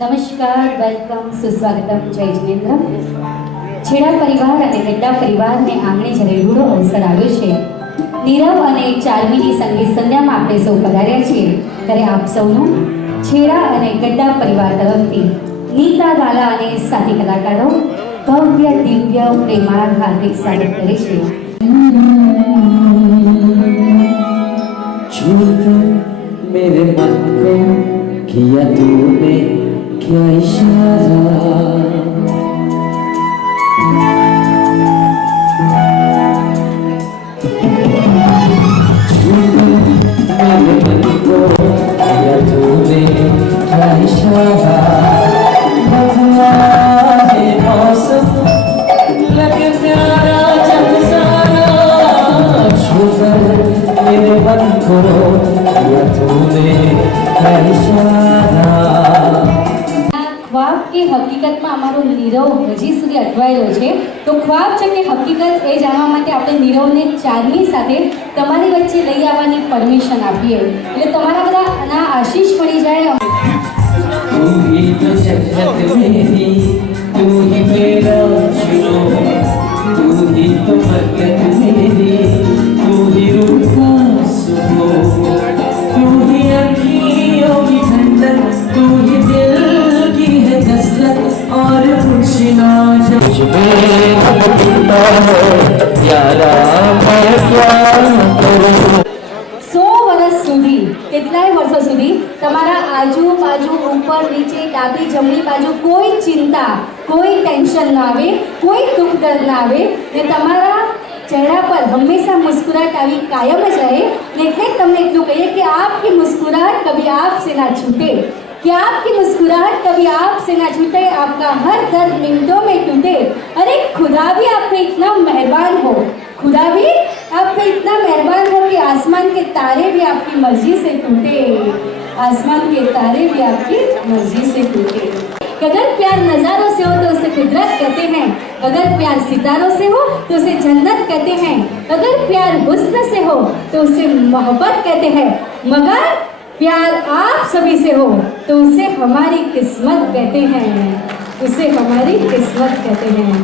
નમસ્કાર, વેલકમ, સુસ્વાગતમ, જય જિનેન્દ્ર. છેડા પરિવાર અને ગડ્ડા પરિવારને આંગણે જ્યારે રૂડો અવસર આવ્યો છે, નીરવ અને ચાર્મીની સંગીત સંધ્યામાં આપણે સૌ પધાર્યા છીએ, ત્યારે આપ સૌનું છેડા અને ગડ્ડા પરિવાર તરફથી નીતા ગાલા અને સાથી કલાકારો ભવ્ય દિવ્ય પ્રેમાળ હાર્દિક સ્વાગત કરે છે. मेरे मन को किया तूने क्या इशारा, मेरे मन को किया तूने क्या इशारा, बदला है मौसम लगे प्यारा जब सारा, छूकर मेरे मन को किया तूने क्या इशारा. ખ્વાબ કે હકીકતમાં અમારો નીરવ હજી સુધી અટવાયેલો છે, તો ખ્વાબ છે કે હકીકત એ જાણવા માટે આપણે નીરવને ચારની સાથે તમારી વચ્ચે લઈ આવવાની પરમિશન આપીએ, એટલે તમારા બધાના આશીષ મળી જાય. तू ही तो जन्नत मेरी, तू ही मेरा शुरू, तू ही तो बरकत मेरी, तू ही रूह का सुकून, तू ही अखियों की ठंडक, तू ही दिल की है दस्तक और खुशियाँ जो मुझ में लगता है यारा मैं क्या करूँ. 100 વર્ષ સુધી, કેટલાય વર્ષો સુધી તમારા આજુબાજુ ઉપર નીચે ડાબી જમણી બાજુ કોઈ ચિંતા, કોઈ ટેન્શન ના આવે, કોઈ દુઃખ દર્દ ના આવે, ને તમારા ચહેરા પર હંમેશા મુસ્कुराहट આવી કાયમ જ રહે. એટલે જ તમને એટલું કહીએ કે आपकी मुस्कुराहट कभी आपसे ना छूटे, कि आपकी मुस्कुराहट कभी आपसे ना छूटे, आपका हर दर्द मिनटों में टूटे. अरे खुदा भी आप पे इतना मेहरबान हो, खुदा भी आप पे इतना मेहरबान हो कि आसमान के तारे भी आपकी मर्जी से टूटे, आसमान के तारे भी आपकी मर्जी से टूटे. अगर प्यार नज़ारों से हो तो उसे कुदरत कहते हैं, अगर प्यार सितारों से हो तो उसे जन्नत कहते हैं, अगर प्यार हुस्न से हो तो उसे मोहब्बत कहते हैं, मगर प्यार आप सभी से हो तो उसे हमारी किस्मत कहते हैं, उसे हमारी किस्मत कहते हैं.